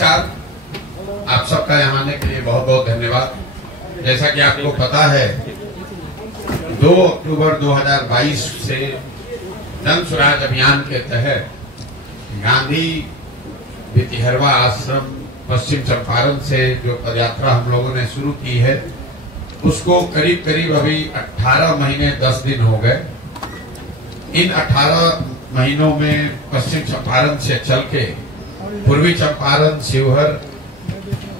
नमस्कार, आप सबका यहाँ आने के लिए बहुत बहुत धन्यवाद। जैसा कि आपको पता है, 2 अक्टूबर 2022 से जन स्वराज अभियान के तहत गांधी भितिहरवा आश्रम पश्चिम चंपारण से जो पदयात्रा हम लोगों ने शुरू की है, उसको करीब करीब अभी 18 महीने 10 दिन हो गए। इन 18 महीनों में पश्चिम चंपारण से चल के पूर्वी चंपारण, शिवहर,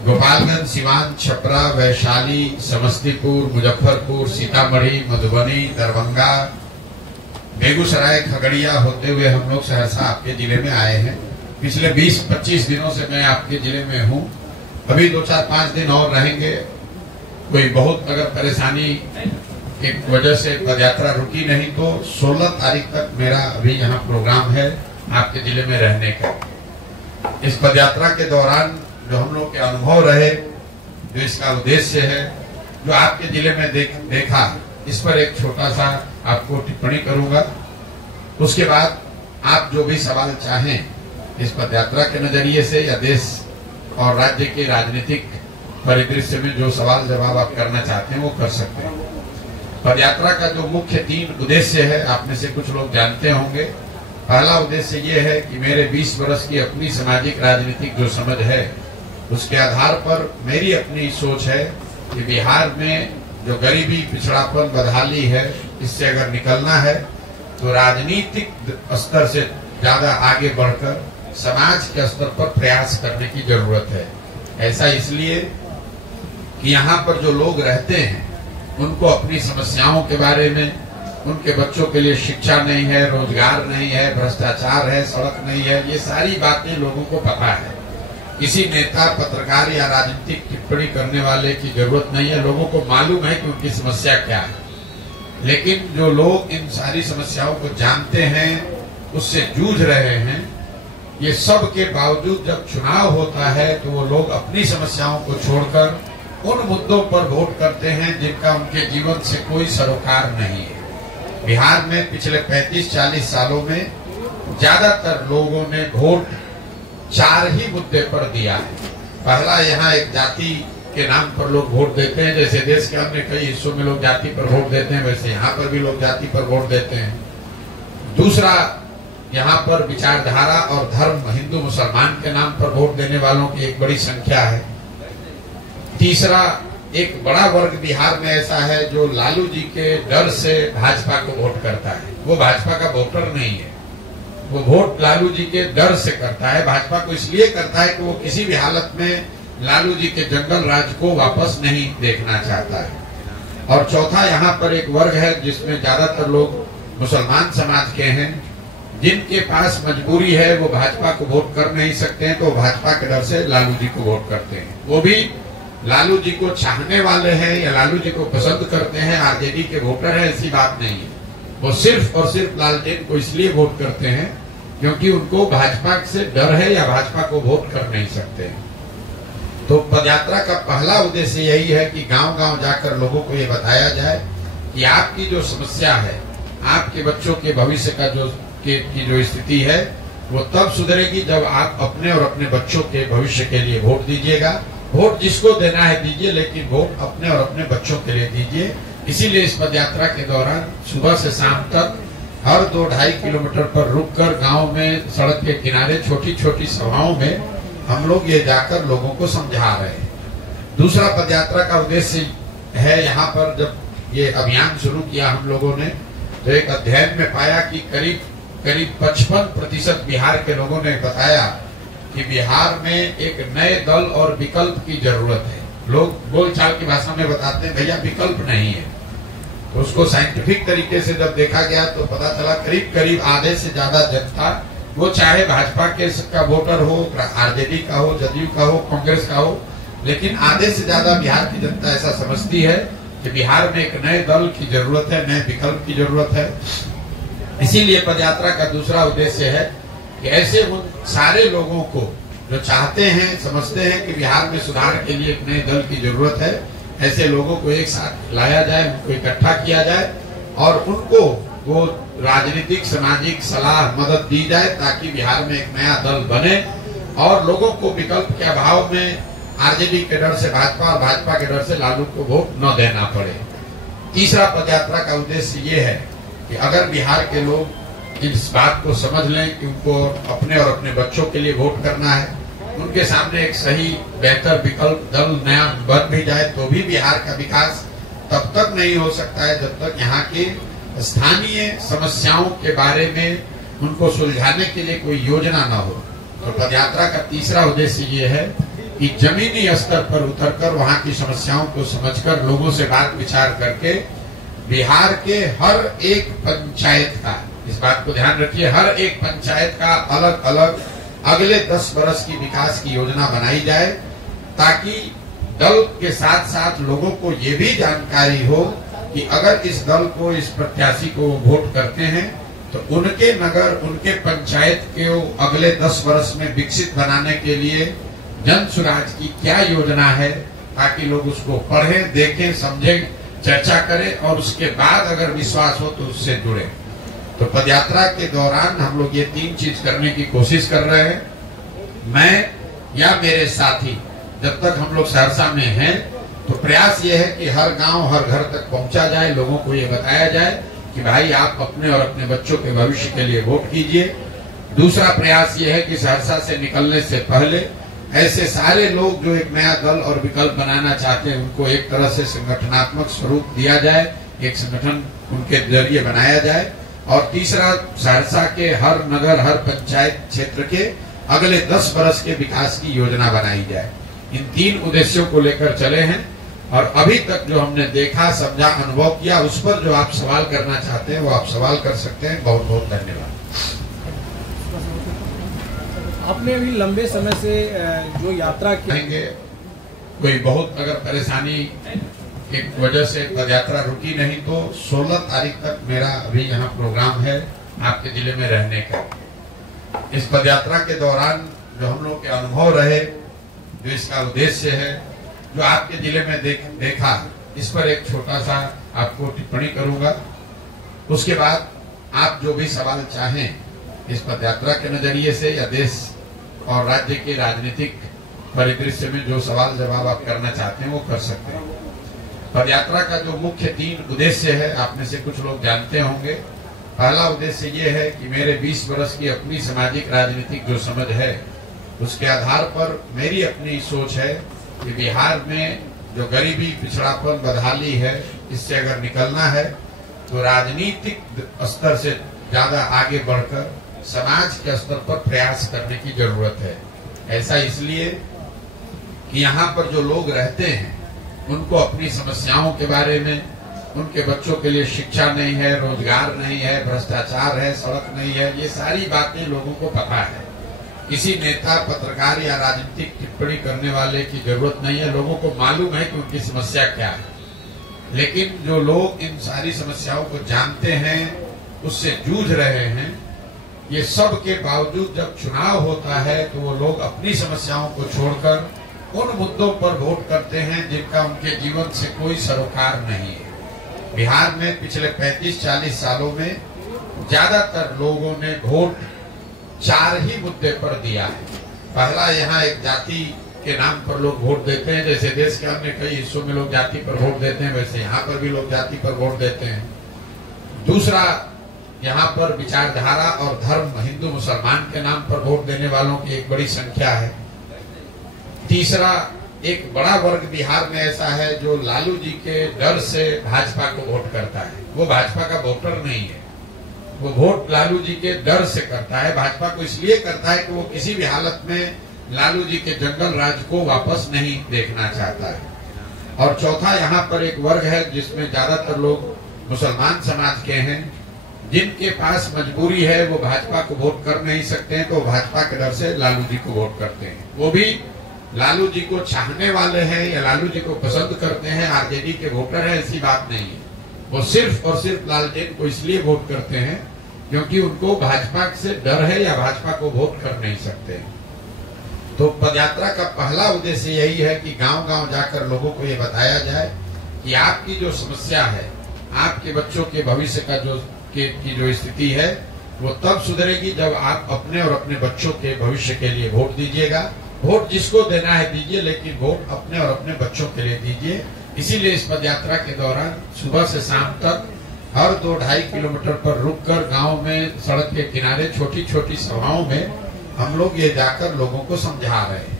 गोपालगंज, सिवान, छपरा, वैशाली, समस्तीपुर, मुजफ्फरपुर, सीतामढ़ी, मधुबनी, दरभंगा, बेगूसराय, खगड़िया होते हुए हम लोग सहरसा आपके जिले में आए हैं। पिछले 20-25 दिनों से मैं आपके जिले में हूँ। अभी 2-4-5 दिन और रहेंगे। कोई बहुत अगर परेशानी की वजह से पदयात्रा रुकी नहीं तो 16 तारीख तक मेरा अभी यहाँ प्रोग्राम है आपके जिले में रहने का। इस पदयात्रा के दौरान जो हम लोग के अनुभव रहे, जो इसका उद्देश्य है, जो आपके जिले में देखा, इस पर एक छोटा सा आपको टिप्पणी करूंगा। उसके बाद आप जो भी सवाल चाहें इस पदयात्रा के नजरिए से या देश और राज्य के राजनीतिक परिदृश्य में जो सवाल जवाब आप करना चाहते हैं वो कर सकते हैं। पदयात्रा का जो मुख्य 3 उद्देश्य है, आप में से कुछ लोग जानते होंगे। पहला उद्देश्य ये है कि मेरे 20 वर्ष की अपनी सामाजिक राजनीतिक जो समझ है, उसके आधार पर मेरी अपनी सोच है कि बिहार में जो गरीबी, पिछड़ापन, बदहाली है, इससे अगर निकलना है तो राजनीतिक स्तर से ज्यादा आगे बढ़कर समाज के स्तर पर प्रयास करने की जरूरत है। ऐसा इसलिए कि यहाँ पर जो लोग रहते हैं उनको अपनी समस्याओं के बारे में, उनके बच्चों के लिए शिक्षा नहीं है, रोजगार नहीं है, भ्रष्टाचार है, सड़क नहीं है, ये सारी बातें लोगों को पता है। किसी नेता, पत्रकार या राजनीतिक टिप्पणी करने वाले की जरूरत नहीं है। लोगों को मालूम है कि उनकी समस्या क्या है। लेकिन जो लोग इन सारी समस्याओं को जानते हैं, उससे जूझ रहे हैं, ये सब के बावजूद जब चुनाव होता है तो वो लोग अपनी समस्याओं को छोड़कर उन मुद्दों पर वोट करते हैं जिनका उनके जीवन से कोई सरोकार नहीं है। बिहार में पिछले 35-40 सालों में ज्यादातर लोगों ने वोट 4 ही मुद्दे पर दिया है। पहला, यहाँ एक जाति के नाम पर लोग वोट देते हैं। जैसे देश के अन्य कई हिस्सों में लोग जाति पर वोट देते हैं, वैसे यहाँ पर भी लोग जाति पर वोट देते हैं। दूसरा, यहाँ पर विचारधारा और धर्म, हिंदू मुसलमान के नाम पर वोट देने वालों की एक बड़ी संख्या है। तीसरा, एक बड़ा वर्ग बिहार में ऐसा है जो लालू जी के डर से भाजपा को वोट करता है। वो भाजपा का वोटर नहीं है, वो वोट लालू जी के डर से करता है। भाजपा को इसलिए करता है कि वो किसी भी हालत में लालू जी के जंगल राज को वापस नहीं देखना चाहता है। और चौथा, यहाँ पर एक वर्ग है जिसमें ज्यादातर लोग मुसलमान समाज के हैं, जिनके पास मजबूरी है, वो भाजपा को वोट कर नहीं सकते हैं, तो भाजपा के डर से लालू जी को वोट करते हैं। वो भी लालू जी को चाहने वाले हैं या लालू जी को पसंद करते हैं, आरजेडी के वोटर है, ऐसी बात नहीं है। वो सिर्फ और सिर्फ लालटेन को इसलिए वोट करते हैं क्योंकि उनको भाजपा से डर है या भाजपा को वोट कर नहीं सकते हैं। तो पदयात्रा का पहला उद्देश्य यही है कि गांव-गांव जाकर लोगों को ये बताया जाए कि आपकी जो समस्या है, आपके बच्चों के भविष्य का की जो स्थिति है, वो तब सुधरेगी जब आप अपने और अपने बच्चों के भविष्य के लिए वोट दीजिएगा। वोट जिसको देना है दीजिए, लेकिन वोट अपने और अपने बच्चों के लिए दीजिए। इसीलिए इस पदयात्रा के दौरान सुबह से शाम तक हर 2-2.5 किलोमीटर पर रुककर गांव में, सड़क के किनारे छोटी छोटी सभाओं में हम लोग ये जाकर लोगों को समझा रहे हैं। दूसरा पदयात्रा का उद्देश्य है, यहाँ पर जब ये अभियान शुरू किया हम लोगों ने, तो एक अध्ययन में पाया कि करीब 55% बिहार के लोगों ने बताया कि बिहार में एक नए दल और विकल्प की जरूरत है। लोग बोलचाल की भाषा में बताते हैं, भैया विकल्प नहीं है। तो उसको साइंटिफिक तरीके से जब देखा गया तो पता चला करीब आधे से ज्यादा जनता, वो चाहे भाजपा के का वोटर हो, आरजेडी का हो, जदयू का हो, कांग्रेस का हो, लेकिन आधे से ज्यादा बिहार की जनता ऐसा समझती है कि बिहार में एक नए दल की जरूरत है, नए विकल्प की जरूरत है। इसीलिए पदयात्रा का दूसरा उद्देश्य है कि ऐसे उन सारे लोगों को जो चाहते हैं, समझते हैं कि बिहार में सुधार के लिए एक नए दल की जरूरत है, ऐसे लोगों को एक साथ लाया जाए, उनको इकट्ठा किया जाए और उनको वो राजनीतिक, सामाजिक सलाह, मदद दी जाए ताकि बिहार में एक नया दल बने और लोगों को विकल्प के अभाव में आरजेडी के डर से भाजपा और भाजपा के डर से लालू को वोट न देना पड़े। तीसरा पदयात्रा का उद्देश्य ये है कि अगर बिहार के लोग इस बात को समझ लें कि उनको अपने और अपने बच्चों के लिए वोट करना है, उनके सामने एक सही बेहतर विकल्प दल नया बन भी जाए तो भी बिहार का विकास तब तक नहीं हो सकता है जब तक यहाँ की स्थानीय समस्याओं के बारे में उनको सुलझाने के लिए कोई योजना न हो। तो पदयात्रा का तीसरा उद्देश्य ये है कि जमीनी स्तर पर उतरकर वहाँ की समस्याओं को समझकर लोगों से बात विचार करके बिहार के हर एक पंचायत का, इस बात को ध्यान रखिए, हर एक पंचायत का अलग अलग अगले 10 वर्ष की विकास की योजना बनाई जाए, ताकि दल के साथ साथ लोगों को ये भी जानकारी हो कि अगर इस दल को, इस प्रत्याशी को वोट करते हैं तो उनके नगर, उनके पंचायत के अगले 10 वर्ष में विकसित बनाने के लिए जन सुराज की क्या योजना है, ताकि लोग उसको पढ़ें, देखें, समझें, चर्चा करें और उसके बाद अगर विश्वास हो तो उससे जुड़े। तो पदयात्रा के दौरान हम लोग ये 3 चीज करने की कोशिश कर रहे हैं। मैं या मेरे साथी जब तक हम लोग सहरसा में हैं तो प्रयास ये है कि हर गांव, हर घर तक पहुंचा जाए, लोगों को ये बताया जाए कि भाई आप अपने और अपने बच्चों के भविष्य के लिए वोट कीजिए। दूसरा प्रयास ये है कि सहरसा से निकलने से पहले ऐसे सारे लोग जो एक नया दल और विकल्प बनाना चाहते हैं उनको एक तरह से संगठनात्मक स्वरूप दिया जाए, एक संगठन उनके जरिए बनाया जाए। और तीसरा, सहरसा के हर नगर, हर पंचायत क्षेत्र के अगले 10 वर्ष के विकास की योजना बनाई जाए। इन 3 उद्देश्यों को लेकर चले हैं और अभी तक जो हमने देखा, समझा, अनुभव किया, उस पर जो आप सवाल करना चाहते हैं वो आप सवाल कर सकते हैं। बहुत बहुत धन्यवाद। आपने अभी लंबे समय से जो यात्रा करेंगे, कोई बहुत अगर परेशानी की वजह से पदयात्रा रुकी नहीं तो 16 तारीख तक मेरा अभी यहाँ प्रोग्राम है आपके जिले में रहने का। इस पदयात्रा के दौरान जो हम लोग के अनुभव रहे, जो इसका उद्देश्य है, जो आपके जिले में देखा, इस पर एक छोटा सा आपको टिप्पणी करूंगा। उसके बाद आप जो भी सवाल चाहें इस पदयात्रा के नजरिए से या देश और राज्य के राजनीतिक परिदृश्य में जो सवाल जवाब आप करना चाहते हैं वो कर सकते हैं। पदयात्रा का जो मुख्य 3 उद्देश्य है, आप में से कुछ लोग जानते होंगे। पहला उद्देश्य ये है कि मेरे 20 वर्ष की अपनी सामाजिक राजनीतिक जो समझ है उसके आधार पर मेरी अपनी सोच है कि बिहार में जो गरीबी, पिछड़ापन, बदहाली है, इससे अगर निकलना है तो राजनीतिक स्तर से ज्यादा आगे बढ़कर समाज के स्तर पर प्रयास करने की जरूरत है। ऐसा इसलिए कि यहाँ पर जो लोग रहते हैं उनको अपनी समस्याओं के बारे में, उनके बच्चों के लिए शिक्षा नहीं है, रोजगार नहीं है, भ्रष्टाचार है, सड़क नहीं है, ये सारी बातें लोगों को पता है। किसी नेता, पत्रकार या राजनीतिक टिप्पणी करने वाले की जरूरत नहीं है, लोगों को मालूम है कि उनकी समस्या क्या है। लेकिन जो लोग इन सारी समस्याओं को जानते हैं, उससे जूझ रहे हैं, ये सब के बावजूद जब चुनाव होता है तो वो लोग अपनी समस्याओं को छोड़कर उन मुद्दों पर वोट करते हैं जिनका उनके जीवन से कोई सरोकार नहीं है। बिहार में पिछले 35-40 सालों में ज्यादातर लोगों ने वोट 4 ही मुद्दे पर दिया है। पहला, यहाँ एक जाति के नाम पर लोग वोट देते हैं, जैसे देश के अन्य कई हिस्सों में लोग जाति पर वोट देते हैं, वैसे यहाँ पर भी लोग जाति पर वोट देते हैं। दूसरा, यहाँ पर विचारधारा और धर्म, हिंदू मुसलमान के नाम पर वोट देने वालों की एक बड़ी संख्या है। तीसरा, एक बड़ा वर्ग बिहार में ऐसा है जो लालू जी के डर से भाजपा को वोट करता है। वो भाजपा का वोटर नहीं है, वो वोट लालू जी के डर से करता है। भाजपा को इसलिए करता है कि वो किसी भी हालत में लालू जी के जंगल राज को वापस नहीं देखना चाहता है। और चौथा, यहाँ पर एक वर्ग है जिसमें ज्यादातर लोग मुसलमान समाज के हैं, जिनके पास मजबूरी है, वो भाजपा को वोट कर नहीं सकते हैं, तो भाजपा के डर से लालू जी को वोट करते हैं। वो भी लालू जी को चाहने वाले हैं या लालू जी को पसंद करते हैं, आरजेडी के वोटर है, ऐसी बात नहीं है। वो सिर्फ और सिर्फ लालटेन को इसलिए वोट करते हैं क्योंकि उनको भाजपा से डर है या भाजपा को वोट कर नहीं सकते। तो पदयात्रा का पहला उद्देश्य यही है कि गांव-गांव जाकर लोगों को ये बताया जाए कि आपकी जो समस्या है, आपके बच्चों के भविष्य का की जो स्थिति है, वो तब सुधरेगी जब आप अपने और अपने बच्चों के भविष्य के लिए वोट दीजिएगा। वोट जिसको देना है दीजिए, लेकिन वोट अपने और अपने बच्चों के लिए दीजिए। इसीलिए इस पदयात्रा के दौरान सुबह से शाम तक हर 2-2.5 किलोमीटर पर रुककर गांव में, सड़क के किनारे छोटी छोटी सभाओं में हम लोग ये जाकर लोगों को समझा रहे हैं।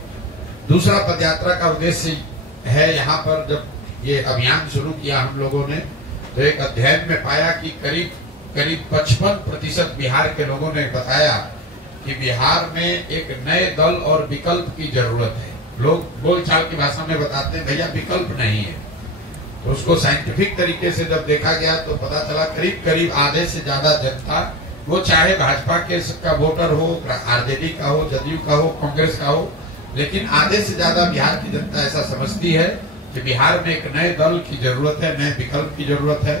दूसरा पदयात्रा का उद्देश्य है, यहाँ पर जब ये अभियान शुरू किया हम लोगों ने, तो एक अध्ययन में पाया कि करीब 55% बिहार के लोगों ने बताया कि बिहार में एक नए दल और विकल्प की जरूरत है। लोग बोलचाल की भाषा में बताते हैं भैया विकल्प नहीं है। तो उसको साइंटिफिक तरीके से जब देखा गया तो पता चला करीब आधे से ज्यादा जनता, वो चाहे भाजपा के का वोटर हो, आरजेडी का हो, जदयू का हो, कांग्रेस का हो, लेकिन आधे से ज्यादा बिहार की जनता ऐसा समझती है कि बिहार में एक नए दल की जरूरत है, नए विकल्प की जरूरत है।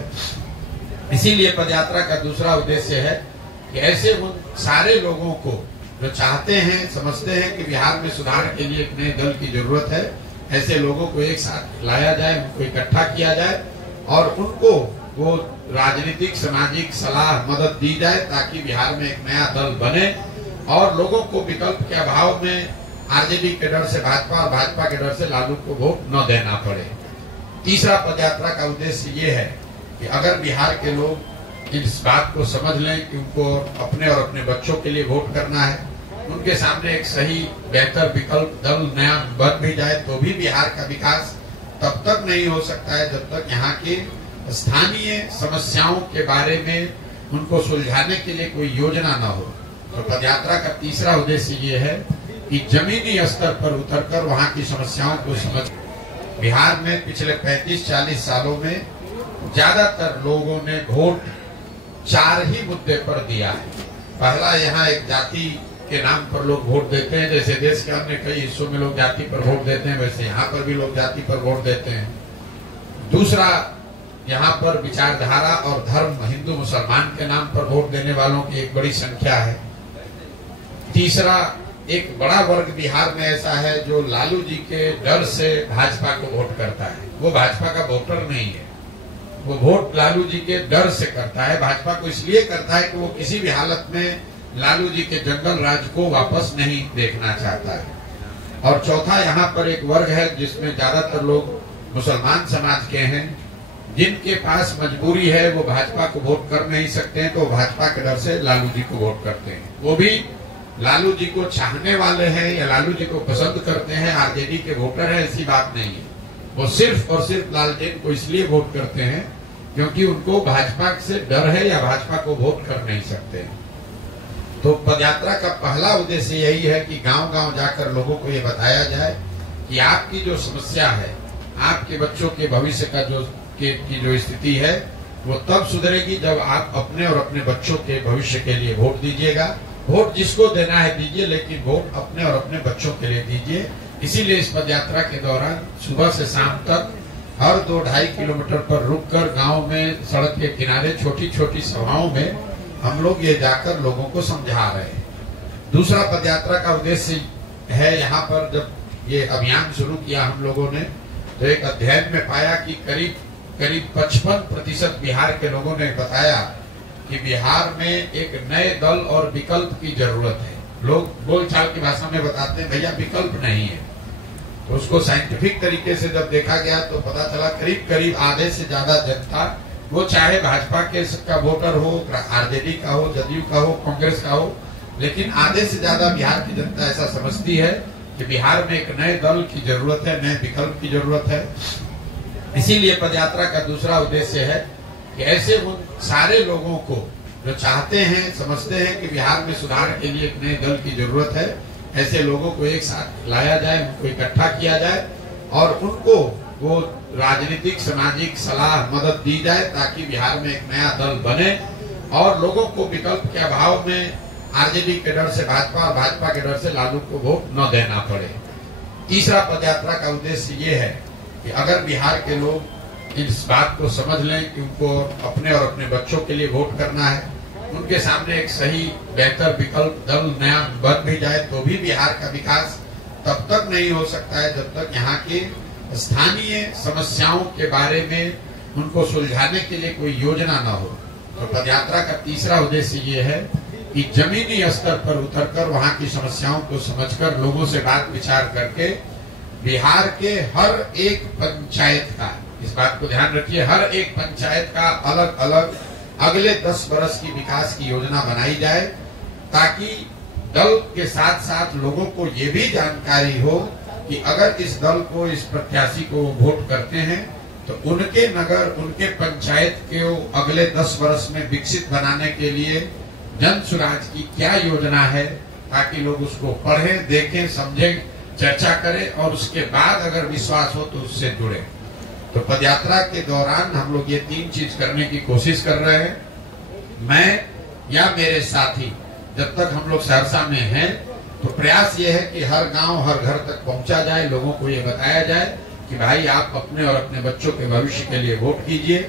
इसीलिए पदयात्रा का दूसरा उद्देश्य है कि ऐसे उन सारे लोगों को जो चाहते हैं, समझते हैं कि बिहार में सुधार के लिए एक नए दल की जरूरत है, ऐसे लोगों को एक साथ लाया जाए, उनको इकट्ठा किया जाए और उनको वो राजनीतिक, सामाजिक सलाह, मदद दी जाए ताकि बिहार में एक नया दल बने और लोगों को विकल्प के अभाव में आरजेडी के डर से भाजपा और भाजपा के डर से लालू को वोट न देना पड़े। तीसरा पदयात्रा का उद्देश्य ये है कि अगर बिहार के लोग इस बात को समझ लें कि उनको अपने और अपने बच्चों के लिए वोट करना है, उनके सामने एक सही बेहतर विकल्प दल नया बन भी जाए, तो भी बिहार का विकास तब तक नहीं हो सकता है जब तक यहाँ की स्थानीय समस्याओं के बारे में उनको सुलझाने के लिए कोई योजना न हो। तो पदयात्रा का तीसरा उद्देश्य ये है कि जमीनी स्तर पर उतरकर वहाँ की समस्याओं को समझ। बिहार में पिछले 35-40 सालों में ज्यादातर लोगों ने वोट 4 ही मुद्दे पर दिया है। पहला, यहाँ एक जाति के नाम पर लोग वोट देते हैं, जैसे देश के अन्य कई हिस्सों में लोग जाति पर वोट देते हैं, वैसे यहाँ पर भी लोग जाति पर वोट देते हैं। दूसरा, यहाँ पर विचारधारा और धर्म, हिंदू मुसलमान के नाम पर वोट देने वालों की एक बड़ी संख्या है। तीसरा, एक बड़ा वर्ग बिहार में ऐसा है जो लालू जी के डर से भाजपा को वोट करता है। वो भाजपा का वोटर नहीं है, वो वोट लालू जी के डर से करता है। भाजपा को इसलिए करता है कि वो किसी भी हालत में लालू जी के जंगल राज को वापस नहीं देखना चाहता है। और चौथा, यहाँ पर एक वर्ग है जिसमें ज्यादातर लोग मुसलमान समाज के हैं, जिनके पास मजबूरी है, वो भाजपा को वोट कर नहीं सकते हैं, तो भाजपा के डर से लालू जी को वोट करते हैं। वो भी लालू जी को चाहने वाले हैं या लालू जी को पसंद करते हैं, आरजेडी के वोटर है, ऐसी बात नहीं है। वो सिर्फ और सिर्फ लालटेन को इसलिए वोट करते हैं क्योंकि उनको भाजपा से डर है या भाजपा को वोट कर नहीं सकते। तो पदयात्रा का पहला उद्देश्य यही है कि गांव-गांव जाकर लोगों को ये बताया जाए कि आपकी जो समस्या है, आपके बच्चों के भविष्य का की जो स्थिति है, वो तब सुधरेगी जब आप अपने और अपने बच्चों के भविष्य के लिए वोट दीजिएगा। वोट जिसको देना है दीजिए, लेकिन वोट अपने और अपने बच्चों के लिए दीजिए। इसीलिए इस पदयात्रा के दौरान सुबह से शाम तक हर 2-2.5 किलोमीटर पर रुककर गांव में, सड़क के किनारे छोटी छोटी सभाओं में हम लोग ये जाकर लोगों को समझा रहे हैं। दूसरा पदयात्रा का उद्देश्य है, यहाँ पर जब ये अभियान शुरू किया हम लोगों ने, तो एक अध्ययन में पाया कि करीब 55% बिहार के लोगों ने बताया कि बिहार में एक नए दल और विकल्प की जरूरत है। लोग बोलचाल की भाषा में बताते हैं भैया विकल्प नहीं है। तो उसको साइंटिफिक तरीके से जब देखा गया तो पता चला करीब आधे से ज्यादा जनता, वो चाहे भाजपा के का वोटर हो, आरजेडी का हो, जदयू का हो, कांग्रेस का हो, लेकिन आधे से ज्यादा बिहार की जनता ऐसा समझती है कि बिहार में एक नए दल की जरूरत है, नए विकल्प की जरूरत है। इसीलिए पदयात्रा का दूसरा उद्देश्य है कि ऐसे उन सारे लोगों को जो चाहते हैं, समझते हैं कि बिहार में सुधार के लिए एक नए दल की जरूरत है, ऐसे लोगों को एक साथ लाया जाए, उनको इकट्ठा किया जाए और उनको वो राजनीतिक, सामाजिक सलाह, मदद दी जाए ताकि बिहार में एक नया दल बने और लोगों को विकल्प के अभाव में आरजेडी के डर से भाजपा और भाजपा के डर से लालू को वोट न देना पड़े। तीसरा पदयात्रा का उद्देश्य ये है कि अगर बिहार के लोग इस बात को समझ लें कि उनको अपने और अपने बच्चों के लिए वोट करना है, उनके सामने एक सही बेहतर विकल्प दल नया बन भी जाए, तो भी बिहार का विकास तब तक नहीं हो सकता है जब तक यहाँ की स्थानीय समस्याओं के बारे में उनको सुलझाने के लिए कोई योजना न हो। तो पदयात्रा का तीसरा उद्देश्य ये है कि जमीनी स्तर पर उतरकर वहां की समस्याओं को समझकर लोगों से बात विचार करके बिहार के हर एक पंचायत का, इस बात को ध्यान रखिए, हर एक पंचायत का अलग अलग अगले 10 वर्ष की विकास की योजना बनाई जाए, ताकि दल के साथ साथ लोगों को ये भी जानकारी हो कि अगर इस दल को, इस प्रत्याशी को वोट करते हैं तो उनके नगर, उनके पंचायत को अगले 10 वर्ष में विकसित बनाने के लिए जन सुराज की क्या योजना है, ताकि लोग उसको पढ़ें, देखें, समझें, चर्चा करें और उसके बाद अगर विश्वास हो तो उससे जुड़े। तो पदयात्रा के दौरान हम लोग ये 3 चीज करने की कोशिश कर रहे हैं। मैं या मेरे साथी जब तक हम लोग सहरसा में हैं तो प्रयास ये है कि हर गांव, हर घर तक पहुंचा जाए, लोगों को ये बताया जाए कि भाई आप अपने और अपने बच्चों के भविष्य के लिए वोट कीजिए।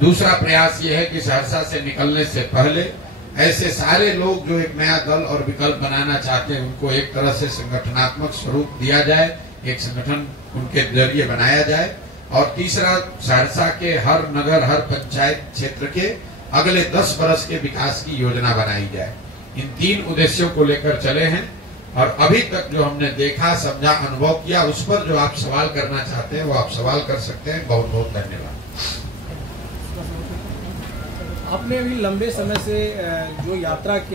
दूसरा प्रयास ये है कि सहरसा से निकलने से पहले ऐसे सारे लोग जो एक नया दल और विकल्प बनाना चाहते हैं उनको एक तरह से संगठनात्मक स्वरूप दिया जाए, एक संगठन उनके जरिए बनाया जाए। और तीसरा, सहरसा के हर नगर, हर पंचायत क्षेत्र के अगले 10 वर्ष के विकास की योजना बनाई जाए। इन 3 उद्देश्यों को लेकर चले हैं और अभी तक जो हमने देखा, समझा, अनुभव किया, उस पर जो आप सवाल करना चाहते हैं वो आप सवाल कर सकते हैं। बहुत बहुत धन्यवाद। आपने अभी लंबे समय से जो यात्रा की